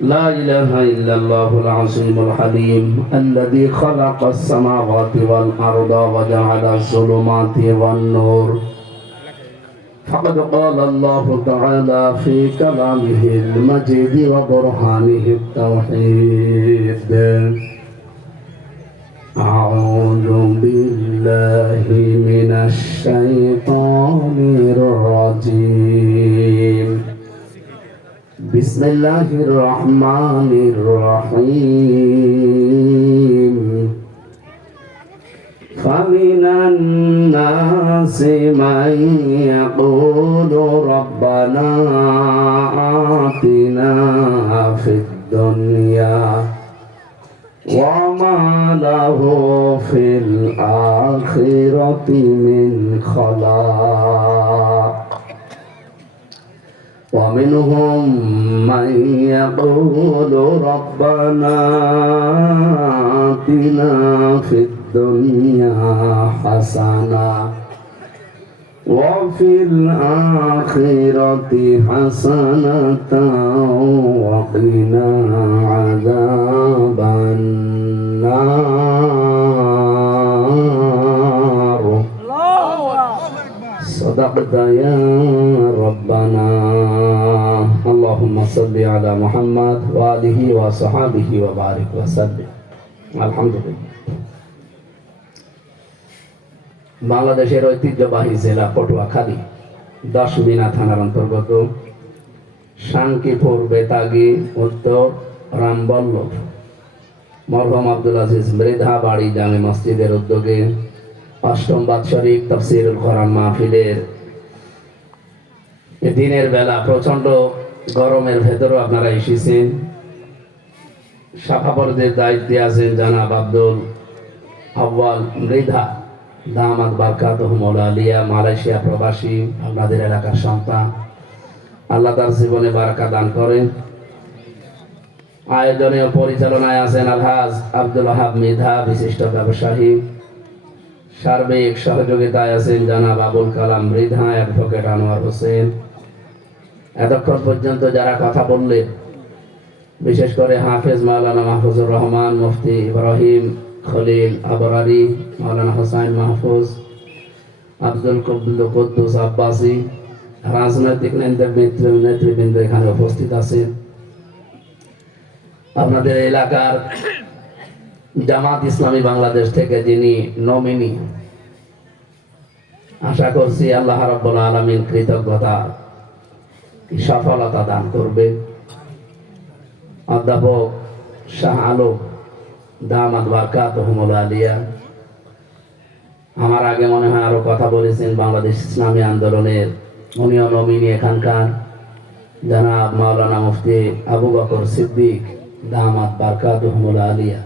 لا إله إلا الله العظيم الحليم الذي خلق السماوات والأرض وجعل الظلمات والنور فقد قال الله تعالى في كلامه المجيد وبرهانه التوحيد بسم الله الرحمن الرحيم. فمن الناس من يقول ربنا آتنا في الدنيا وما له في الآخرة من خلاق. ومنهم من يقول ربنا آتنا في الدنيا حسنة وفي الآخرة حسنة وقنا عذاب النار. صدقت يا ربنا اللهم صل على محمد وآله وصحابه وبارك وسلم الحمد لله বাংলাদেশের ঐতিহ্যবাহী জেলা পটুয়াখালী দশমিনা থানার অন্তর্গত শাঙ্কিপুর বেতাগি উত্তর রামবল্লভ মরহম আব্দুল আজিজ মৃধা বাড়ি জামে মসজিদের উদ্যোগে অষ্টম বাৎসরিক তফসিরুল কোরআন মাহফিলের এ দিনের বেলা প্রচণ্ড গরমের ভেতরও আপনারা এসেছেন। সাফাপরদের দায়িত্বে আছেন জানাব আব্দুল আব্বাল মৃধা। দামাদ বারকাত আলিয়া মালয়েশিয়া প্রবাসী, আপনাদের এলাকার সন্তান। আল্লাহ তার জীবনে বারাকা দান করেন। আয়োজনে ও পরিচালনায় আছেন আলহাজ আব্দুল ওহাব মৃধা, বিশিষ্ট ব্যবসায়ী। সার্বিক সহযোগিতায় আছেন জানাব আবুল কালাম মৃধা, অ্যাডভোকেট আনোয়ার হোসেন। এতক্ষণ পর্যন্ত যারা কথা বললেন বিশেষ করে হাফেজ মাওলানা মাহফুজুর রহমান, মুফতি ইব্রাহিম খলিল আবরারি, মাওলানা হোসাইন মাহফুজ, আব্দুল কবুল কুদ্দুস আব্বাসি, রাজনৈতিক নেতৃবৃন্দ নেতৃবৃন্দ এখানে উপস্থিত আছেন আপনাদের এলাকার জামাত ইসলামী বাংলাদেশ থেকে যিনি নমিনি, আশা করছি আল্লাহ রাব্বুল আলামিন কৃতজ্ঞতা সফলতা দান করবে। অধ্যাপক শাহ আলম দামাদ বারকাত আলিয়া, আমার আগে মনে হয় আরও কথা বলেছেন বাংলাদেশ ইসলামী আন্দোলনের উনিও নমিনি এখানকার। জনাব মাওলানা মুফতি আবু বকর সিদ্দিক দামাদ বারকাত আলিয়া।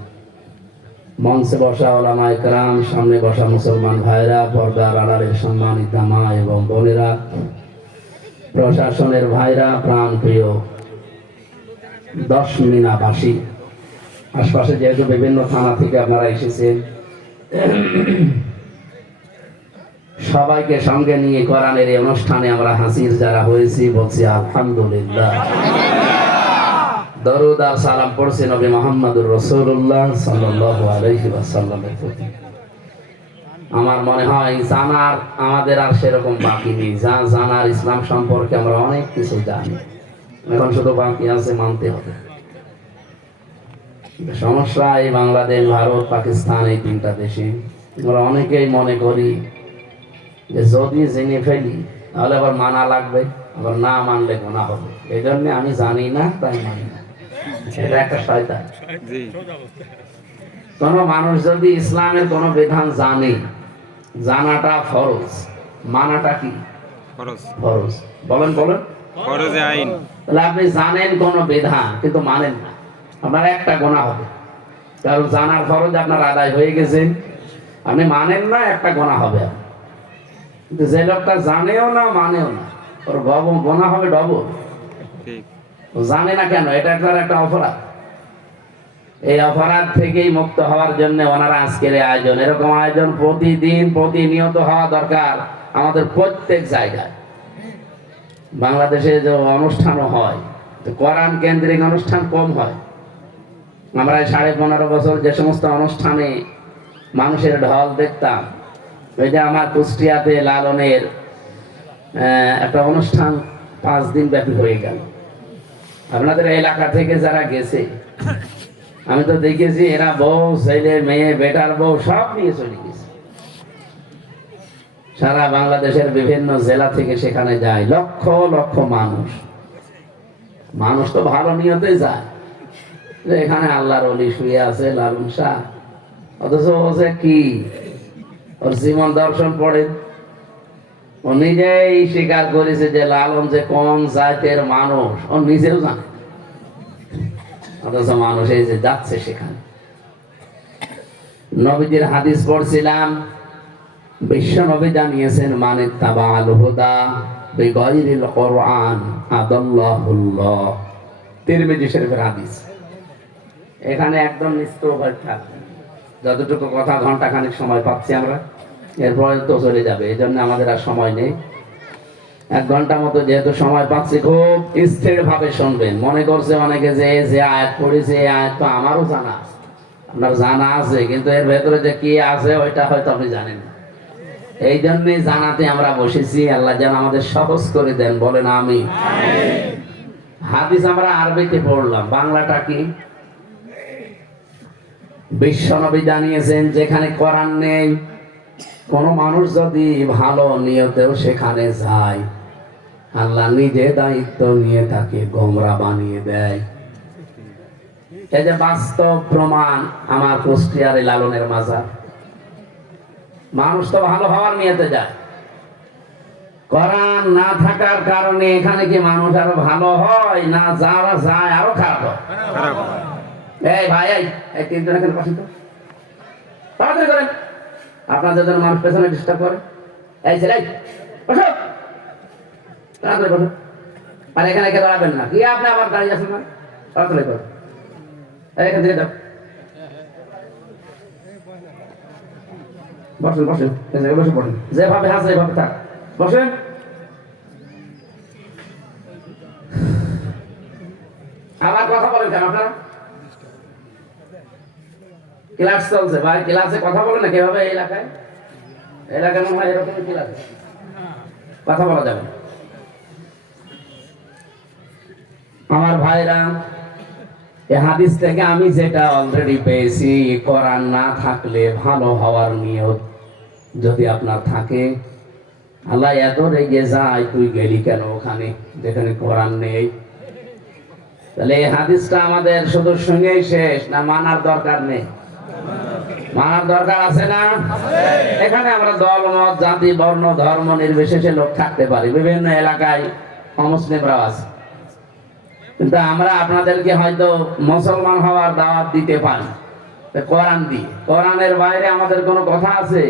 মঞ্চে বসা ওলামা একরাম সামনে বসা মুসলমান ভাইরা, পর্দার আড়ালের সম্মানিত মা এবং বোনেরা প্রশাসনের ভাইরা প্রাণ প্রিয়, দশ মিনাবাসী। আশপাশে যেহেতু বিভিন্ন থানা থেকে আপনারা এসেছেন, সবাইকে সঙ্গে নিয়ে কোরআনের এই অনুষ্ঠানে আমরা হাসির যারা হয়েছি, বলছি আলহামদুলিল্লাহ। দরুদ আর সালাম পড়ছি নবী মোহাম্মদুর রসুল্লাহ সাল্লাহ আলহি ওয়াসাল্লামের প্রতি। আমার মনে হয় জানার আমাদের আর সেরকম বাকি নেই। যা জানার ইসলাম সম্পর্কে আমরা অনেক কিছু জানি। এখন শুধু বাকি আছে মানতে হবে। সমস্যা এই বাংলাদেশ ভারত পাকিস্তান এই তিনটা দেশে। আমরা অনেকেই মনে করি যে যদি জেনে ফেলি তাহলে আবার মানা লাগবে আবার না মানলে গোনা হবে। এই জন্য আমি জানি না তাই মানি না। এটা একটা শয়তান। কোন মানুষ যদি ইসলামের কোন বিধান জানে জানাটা ফরজ। মানাটা কি? ফরজ। বলেন বলেন। ফরজে আইন। তাহলে আপনি জানেন কোনো বিধান কিন্তু মানেন না। আপনার একটা গোনা হবে। কারণ জানার ফরজ আপনার আদায় হয়ে গেছে। আপনি মানেন না একটা গোনা হবে। কিন্তু যে লোকটা জানেও না মানেও না ওর গোনা হবে ডবল জানে না কেন? এটা তার একটা অপরাধ। এই অপরাধ থেকেই মুক্ত হওয়ার জন্য ওনারা আজকের আয়োজন। এরকম আয়োজন প্রতিদিন প্রতিনিয়ত হওয়া দরকার আমাদের প্রত্যেক জায়গায়। বাংলাদেশে যে অনুষ্ঠানও হয়, তো কোরআন কেন্দ্রিক অনুষ্ঠান কম হয়। আমরা সাড়ে পনেরো বছর যে সমস্ত অনুষ্ঠানে মানুষের ঢল দেখতাম, ওই যে আমার কুষ্টিয়াতে লালনের একটা অনুষ্ঠান পাঁচ দিন ব্যাপী হয়ে গেল। আপনাদের এলাকা থেকে যারা গেছে আমি তো দেখেছি এরা বউ, ছেলে, মেয়ে, বেটার বউ, সব নিয়ে চলে গেছে। সারা বাংলাদেশের বিভিন্ন জেলা থেকে সেখানে যায়, লক্ষ লক্ষ মানুষ। মানুষ তো ভালো নিয়তে যায়। এখানে আল্লাহর অলি শুয়ে আছে লালন শাহ। অথচ যে কি? ওর জীবন দর্শন পড়ে। ও নিজেই স্বীকার করেছে যে লালন যে কোন জাতের মানুষ, ও নিজেও জানে। অথচ মানুষ এই যে যাচ্ছে সেখানে। নবীজির হাদিস পড়ছিলাম বিশ্ব নবী জানিয়েছেন মানে তাবা আল হুদা বিগয়রিল কোরআন আদাল্লাহুল্লাহ। তিরমিজি শরীফের হাদিস। এখানে একদম নিস্তভাবে থাকবেন যতটুকু কথা ঘণ্টা খানিক সময় পাচ্ছি আমরা, এরপরে তো চলে যাবে। এই জন্য আমাদের আর সময় নেই। এক ঘণ্টা মতো যেহেতু সময় পাচ্ছি, খুব স্থির ভাবে শুনবেন। মনে করছে অনেকে যে যে আয়াত পড়েছে, এই আয়াত তো আমারও জানা। আছে আপনার জানা আছে, কিন্তু এর ভেতরে যে কি আছে, ওইটা হয়তো আপনি জানেন এই জন্যই জানাতে আমরা বসেছি, আল্লাহ যেন আমাদের সহজ করে দেন, বলেন আমি হাদিস আমরা আরবিতে পড়লাম, বাংলাটা কি? বিশ্বনবী জানিয়েছেন, যেখানে কোরআন নেই কোন মানুষ যদি ভালো নিয়তেও সেখানে যায় আল্লাহ নিজে দায়িত্ব নিয়ে তাকে গোমরা বানিয়ে দেয়। এই যে বাস্তব প্রমাণ আমার কুষ্টিয়ারে লালনের মাজার। মানুষ তো ভালো হওয়ার নিয়েতে যায়। করান না থাকার কারণে এখানে কি মানুষ আরও ভালো হয় না যারা যায় আরও খারাপ হয়? এই ভাই এই তিনজন এখানে বসেন তো। তাড়াতাড়ি করেন। আপনাদের জন্য মানুষ পেছনে ডিস্টার্ব করে। এই ছেলে আর এখানে কে দাঁড়াবেন না। কি আপনি আবার দাঁড়িয়ে আছেন না করো। এখান থেকে যাও। বসেন বসেন বসে পড়েন। যেভাবে আছে এভাবে থাক। বসেন। আবার কথা বলেন কেন আপনারা? ক্লাস চলছে, ভাই। ক্লাসে কথা বলে না কীভাবে এলাকায়? এলাকার মনে এরকম ক্লাস কথা বলা যাবে আমার ভাইরা এই হাদিস থেকে আমি যেটা অলরেডি পেয়েছি, কোরআন না থাকলে ভালো হওয়ার নিয়ত যদি আপনার থাকে, আল্লাহ এত রেগে যায়, তুই গেলি কেন ওখানে? যেখানে কোরআন নেই। তাহলে এই হাদিসটা আমাদের শুধু শুনেই শেষ, না মানার দরকার নেই। মানার দরকার আছে না? এখানে আমরা দল, মত, জাতি, বর্ণ, ধর্ম নির্বিশেষে লোক থাকতে পারি। বিভিন্ন এলাকায় অমুসলিমরাও আছে। কিন্তু আমরা আপনাদেরকে হয়তো মুসলমান হওয়ার দাওয়াত দিতে পারি। কোরআন দিয়ে। কোরআনের বাইরে আমাদের কোনো কথা আছে?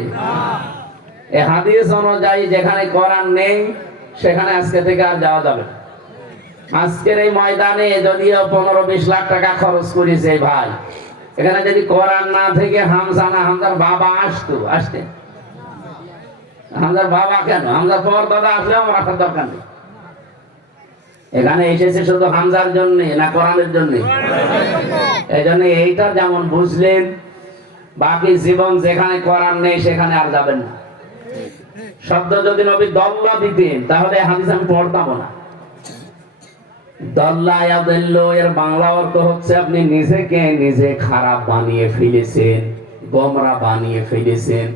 এ হাদিস অনুযায়ী যেখানে কোরআন নেই, সেখানে আজকে থেকে আর যাওয়া যাবে আজকের এই ময়দানে যদিও পনেরো বিশ লাখ টাকা খরচ করেছে ভাই। এখানে যদি কোরআন না থেকে হামজা না, হামজার বাবা আসতো, আসতে। হামজার বাবা কেন? হামজার পর দাদা আসলেও আমার আসার দরকার নেই। এখানে এসেছে শুধু হামজার জন্য, না কোরআনের জন্য? এই জন্য এইটা যেমন বুঝলেন, বাকি জীবন যেখানে কোরআন নেই, সেখানে আর যাবেন না। শব্দ যদি নবী দল্লা দিতেন, তাহলে হাদিস আমি পড়তাম না। এর বাংলা অর্থ হচ্ছে আপনি নিজেকে নিজে খারাপ বানিয়ে ফেলেছেন গোমরা বানিয়ে ফেলেছেন।